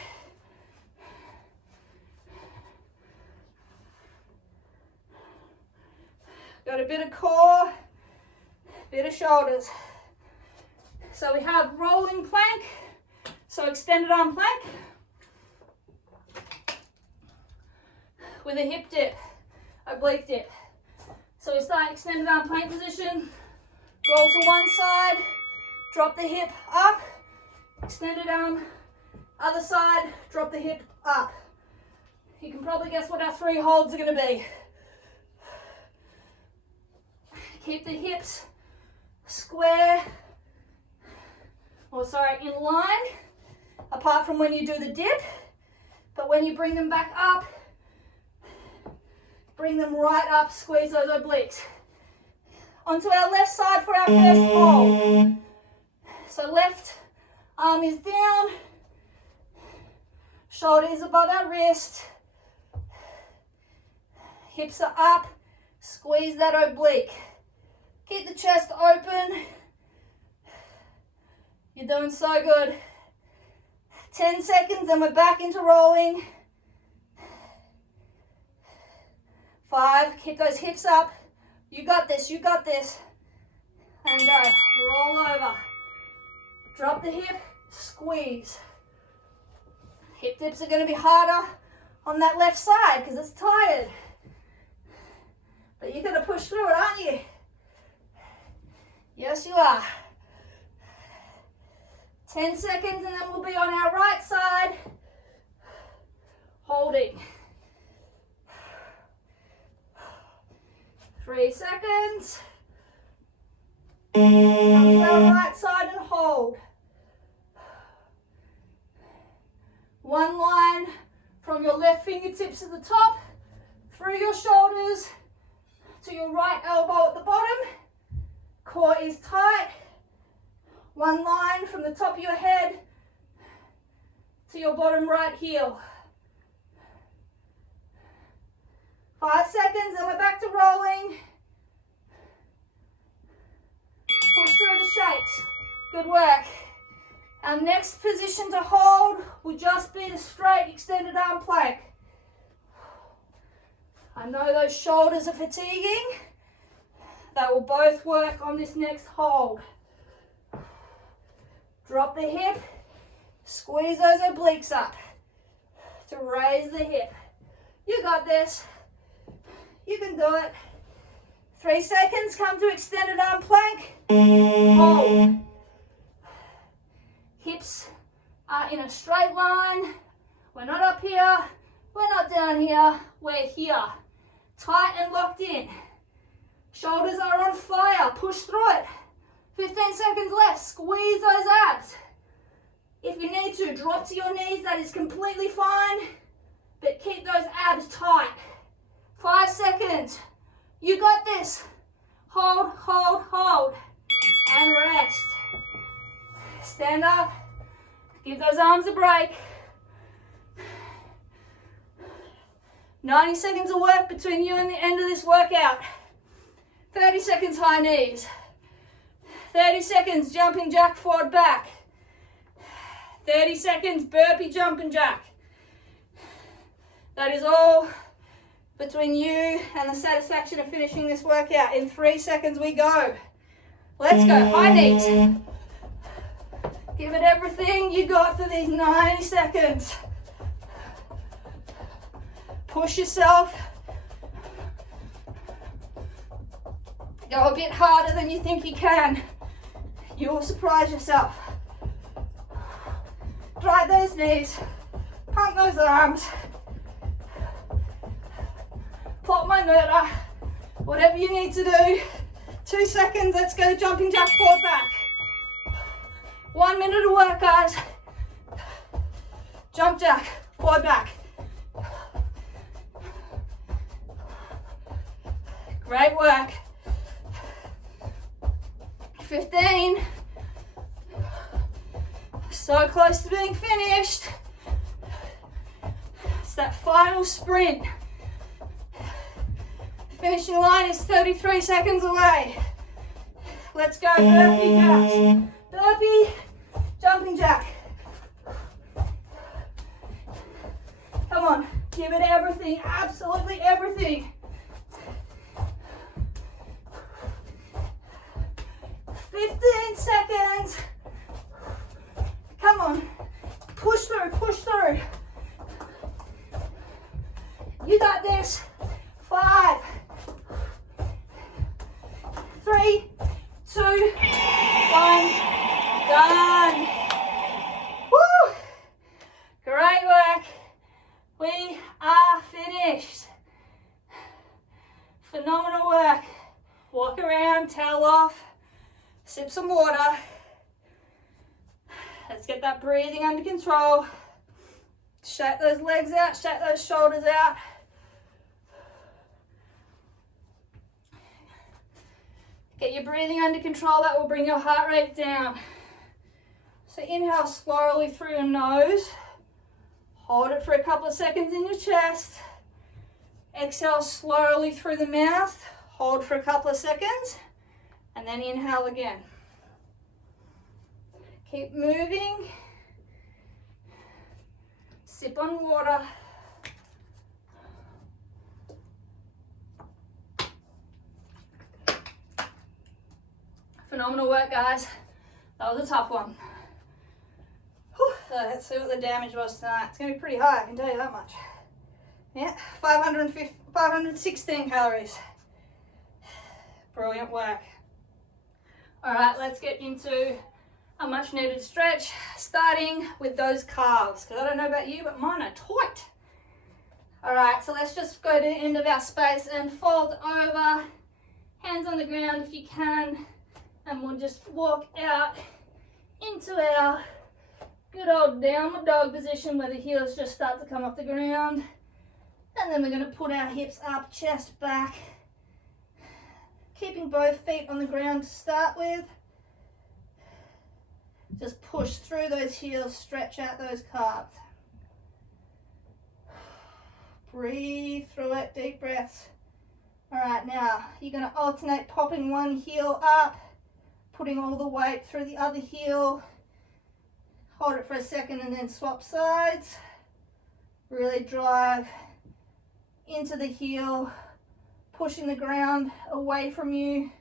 Got a bit of core, bit of shoulders. So we have rolling plank, so extended arm plank with a hip dip, oblique dip. So we start extended arm plank position, roll to one side, drop the hip up, extended arm, other side, drop the hip up. You can probably guess what our 3 holds are going to be. Keep the hips square, in line, apart from when you do the dip, but when you bring them back up, bring them right up, squeeze those obliques. onto our left side for our first hold. So left arm is down, shoulder is above our wrist, hips are up, squeeze that oblique. Keep the chest open. You're doing so good. 10 seconds and we're back into rolling. 5, keep those hips up. You got this, you got this. And go, roll over. Drop the hip, squeeze. Hip dips are gonna be harder on that left side because it's tired. But you're gonna push through it, aren't you? Yes, you are. 10 seconds and then we'll be on our right side. Holding. 3 seconds. Come to our right side and hold. 1 line from your left fingertips at the top, through your shoulders, to your right elbow at the bottom. Core is tight. 1 line from the top of your head to your bottom right heel. 5 seconds and we're back to rolling. Push through the shakes. Good work. Our next position to hold will just be the straight extended arm plank. I know those shoulders are fatiguing. They will both work on this next hold. Drop the hip, squeeze those obliques up to raise the hip. You got this. You can do it. 3 seconds, come to extended arm plank. Hold. Hips are in a straight line. We're not up here. We're not down here. We're here. Tight and locked in. Shoulders are on fire. Push through it. 15 seconds left. Squeeze those abs. If you need to, drop to your knees. That is completely fine. But keep those abs tight. 5 seconds. You got this. Hold, hold, hold. And rest. Stand up. Give those arms a break. 90 seconds of work between you and the end of this workout. 30 seconds high knees. 30 seconds jumping jack forward back. 30 seconds burpee jumping jack. That is all between you and the satisfaction of finishing this workout. In 3 seconds we go. Let's go, high knees. Give it everything you got for these 90 seconds. Push yourself. Go a bit harder than you think you can. You will surprise yourself. Drive those knees. Pump those arms. Pop my motor. Whatever you need to do. 2 seconds, let's go jumping jack forward back. 1 minute of work, guys. Jump jack, forward back. Great work. 15. So close to being finished. It's that final sprint. Finishing line is 33 seconds away. Let's go, burpee jacks. Burpee, jumping jack. Come on, give it everything, absolutely everything. 15 seconds. Come on, push through, push through. You got this. 5, 3, 2, 1, done. Woo! Great work. We are finished. Phenomenal work. Walk around, towel off, sip some water. Let's get that breathing under control. Shake those legs out, shake those shoulders out. your breathing under control, that will bring your heart rate down. So inhale slowly through your nose. Hold it for a couple of seconds in your chest. Exhale slowly through the mouth. Hold for a couple of seconds. And then inhale again. Keep moving. Sip on water. Phenomenal work, guys. That was a tough one. Whew. So let's see what the damage was tonight. It's going to be pretty high, I can tell you that much. Yeah, 516 calories. Brilliant work. All right, let's get into a much needed stretch, starting with those calves, because I don't know about you, but mine are tight. All right, so let's just go to the end of our space and fold over, hands on the ground if you can, and we'll just walk out into our good old downward dog position where the heels just start to come off the ground. And then we're going to put our hips up, chest back, keeping both feet on the ground to start with. Just push through those heels, stretch out those calves. Breathe through it, deep breaths. All right, now you're going to alternate popping one heel up, putting all the weight through the other heel. Hold it for a second and then swap sides. Really drive into the heel, pushing the ground away from you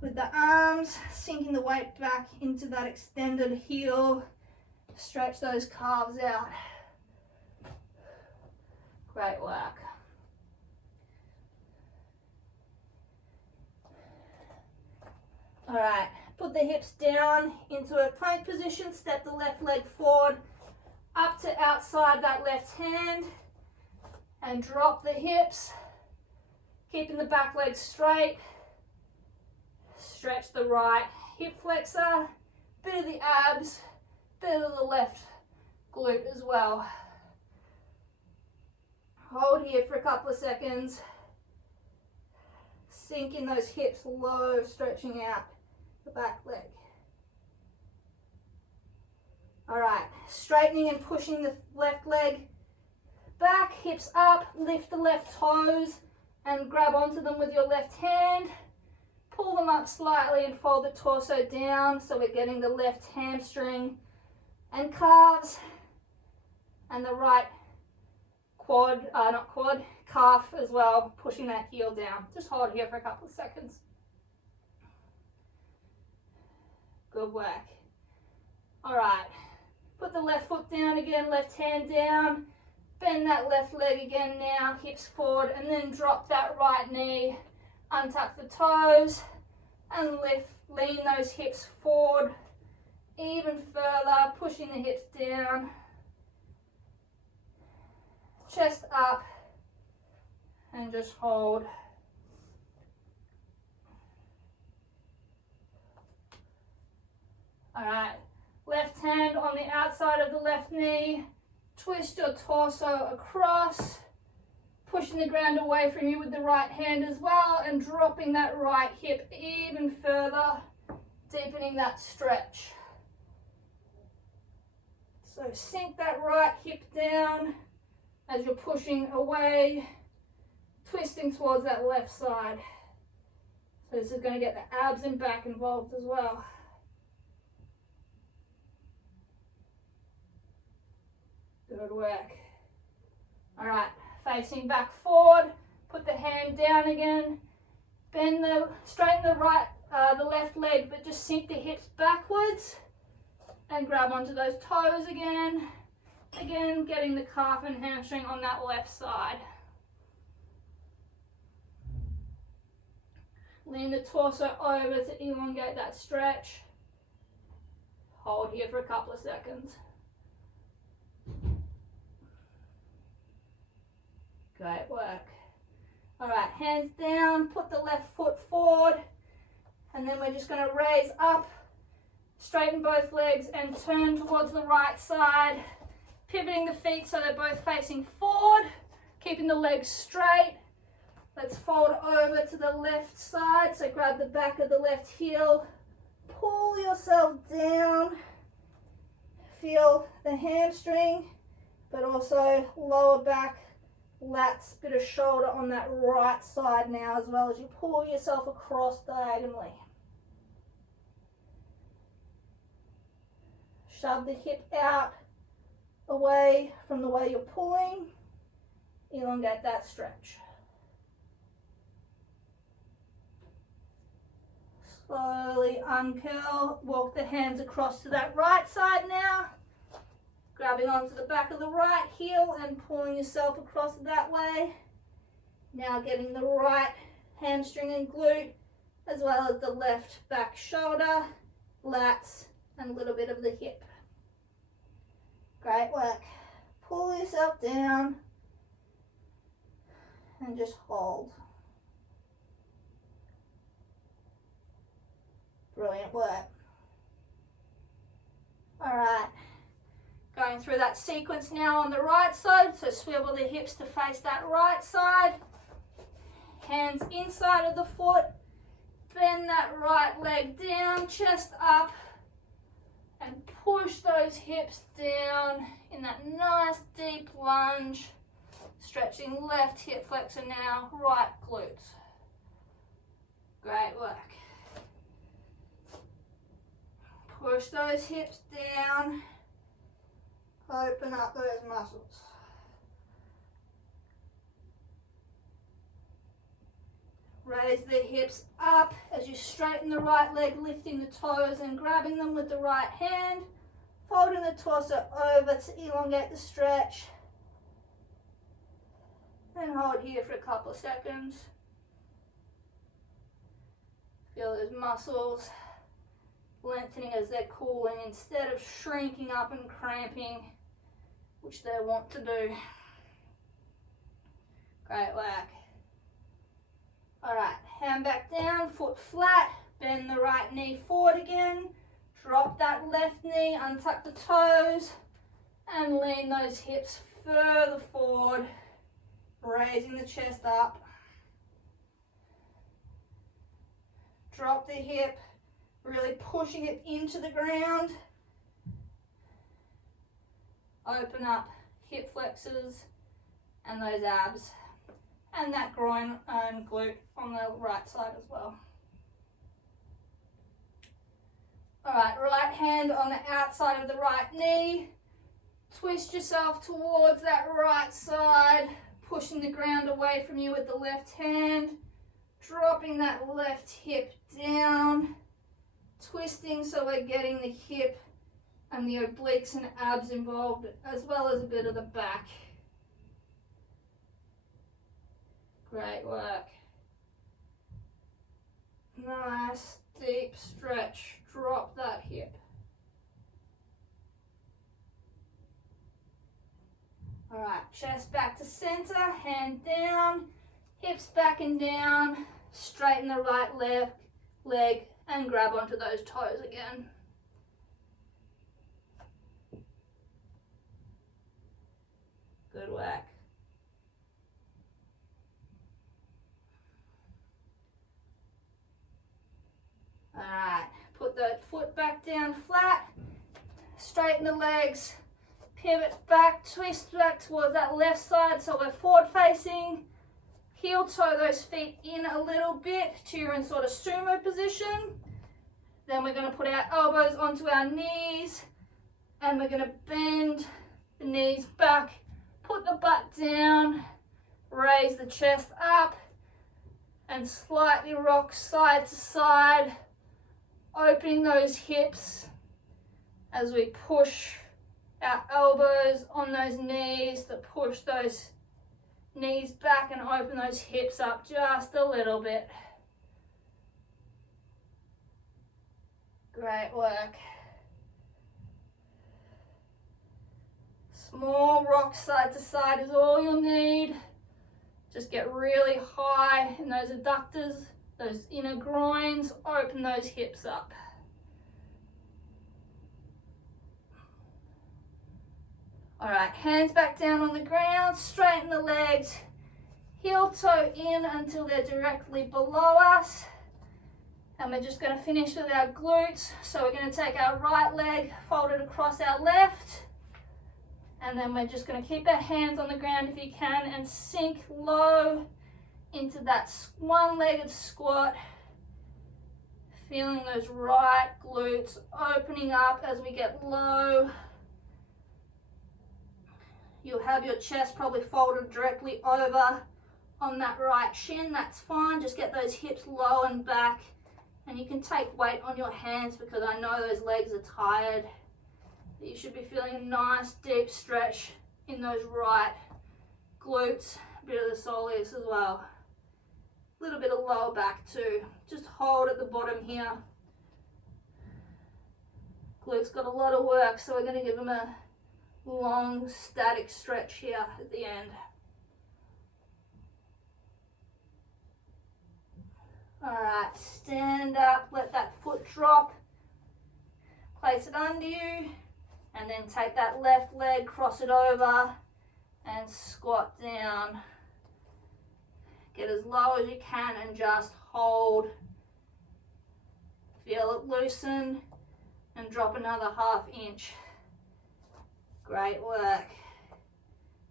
with the arms, sinking the weight back into that extended heel. Stretch those calves out. Great work. All right, put the hips down into a plank position, step the left leg forward, up to outside that left hand, and drop the hips, keeping the back leg straight. Stretch the right hip flexor, bit of the abs, bit of the left glute as well. Hold here for a couple of seconds. Sink in those hips low, stretching out the back leg. All right, straightening and pushing the left leg back, hips up, lift the left toes and grab onto them with your left hand. Pull them up slightly and fold the torso down so we're getting the left hamstring and calves and the right calf as well, pushing that heel down. Just hold here for a couple of seconds. Good work. All right, put the left foot down again, left hand down. Bend that left leg again now, hips forward, and then drop that right knee. Untuck the toes and lean those hips forward even further, pushing the hips down. Chest up and just hold. All right, left hand on the outside of the left knee. Twist your torso across, pushing the ground away from you with the right hand as well, and dropping that right hip even further, deepening that stretch. So sink that right hip down as you're pushing away, twisting towards that left side. So this is going to get the abs and back involved as well. Good work. All right, facing back forward, put the hand down again, straighten the left leg, but just sink the hips backwards and grab onto those toes again. Again, getting the calf and hamstring on that left side. Lean the torso over to elongate that stretch. Hold here for a couple of seconds. Great work. All right, hands down, put the left foot forward, and then we're just going to raise up, straighten both legs and turn towards the right side, pivoting the feet so they're both facing forward, keeping the legs straight. Let's fold over to the left side. So grab the back of the left heel, pull yourself down, feel the hamstring, but also lower back, lats, bit of shoulder on that right side now as well as you pull yourself across diagonally. Shove the hip out away from the way you're pulling. Elongate that stretch. Slowly uncurl, walk the hands across to that right side now. Grabbing onto the back of the right heel and pulling yourself across that way. Now getting the right hamstring and glute, as well as the left back shoulder, lats, and a little bit of the hip. Great work. Pull yourself down and just hold. Brilliant work. All right. Going through that sequence now on the right side, so swivel the hips to face that right side. Hands inside of the foot. Bend that right leg down, chest up, and push those hips down in that nice deep lunge. Stretching left hip flexor now, right glutes. Great work. Push those hips down. Open up those muscles. Raise the hips up as you straighten the right leg, lifting the toes and grabbing them with the right hand. Folding the torso over to elongate the stretch. And hold here for a couple of seconds. Feel those muscles lengthening as they're cooling instead of shrinking up and cramping, which they want to do. Great work. Alright, hand back down, foot flat, bend the right knee forward again, drop that left knee, untuck the toes, and lean those hips further forward, raising the chest up. Drop the hip, really pushing it into the ground. Open up hip flexors and those abs and that groin and glute on the right side as well. Alright, right hand on the outside of the right knee. Twist yourself towards that right side, pushing the ground away from you with the left hand. Dropping that left hip down. Twisting so we're getting the hip and the obliques and abs involved, as well as a bit of the back. Great work. Nice deep stretch. Drop that hip. Alright, chest back to center, hand down, hips back and down, straighten the right leg and grab onto those toes again. Good work. Alright, put the foot back down flat, straighten the legs, pivot back, twist back towards that left side so we're forward facing. Heel toe those feet in a little bit to you're in sort of sumo position. Then we're going to put our elbows onto our knees and we're going to bend the knees back, put the butt down, raise the chest up and slightly rock side to side, opening those hips as we push our elbows on those knees to push those knees back and open those hips up just a little bit. Great work. Small rock side to side is all you'll need. Just get really high in those adductors, those inner groins, open those hips up. All right, hands back down on the ground, straighten the legs, heel toe in until they're directly below us. And we're just going to finish with our glutes. So we're going to take our right leg folded across our left. And then we're just going to keep our hands on the ground if you can and sink low into that one-legged squat. Feeling those right glutes opening up as we get low. You'll have your chest probably folded directly over on that right shin. That's fine. Just get those hips low and back. And you can take weight on your hands because I know those legs are tired. You should be feeling a nice deep stretch in those right glutes, a bit of the soleus as well. A little bit of lower back too. Just hold at the bottom here. Glutes got a lot of work, so we're going to give them a long static stretch here at the end. Alright, stand up, let that foot drop, place it under you, and then take that left leg, cross it over, and squat down. Get as low as you can and just hold. Feel it loosen, and drop another ½ inch. Great work.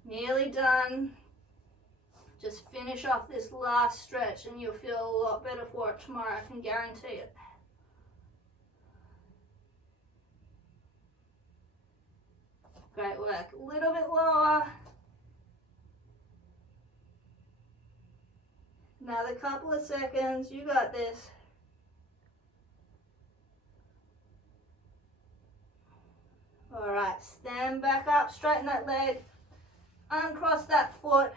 Nearly done. Just finish off this last stretch and you'll feel a lot better for it tomorrow, I can guarantee it. Great work. A little bit lower. Another couple of seconds. You got this. Alright, stand back up, straighten that leg, uncross that foot.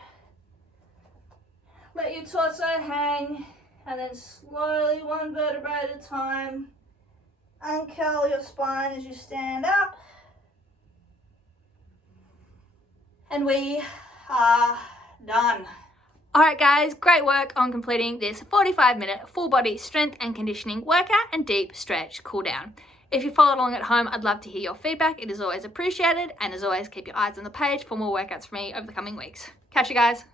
Let your torso hang, and then slowly, one vertebrae at a time, uncurl your spine as you stand up. And we are done. Alright guys, great work on completing this 45-minute full body strength and conditioning workout and deep stretch cool down. If you followed along at home, I'd love to hear your feedback. It is always appreciated, and as always, keep your eyes on the page for more workouts from me over the coming weeks. Catch you guys.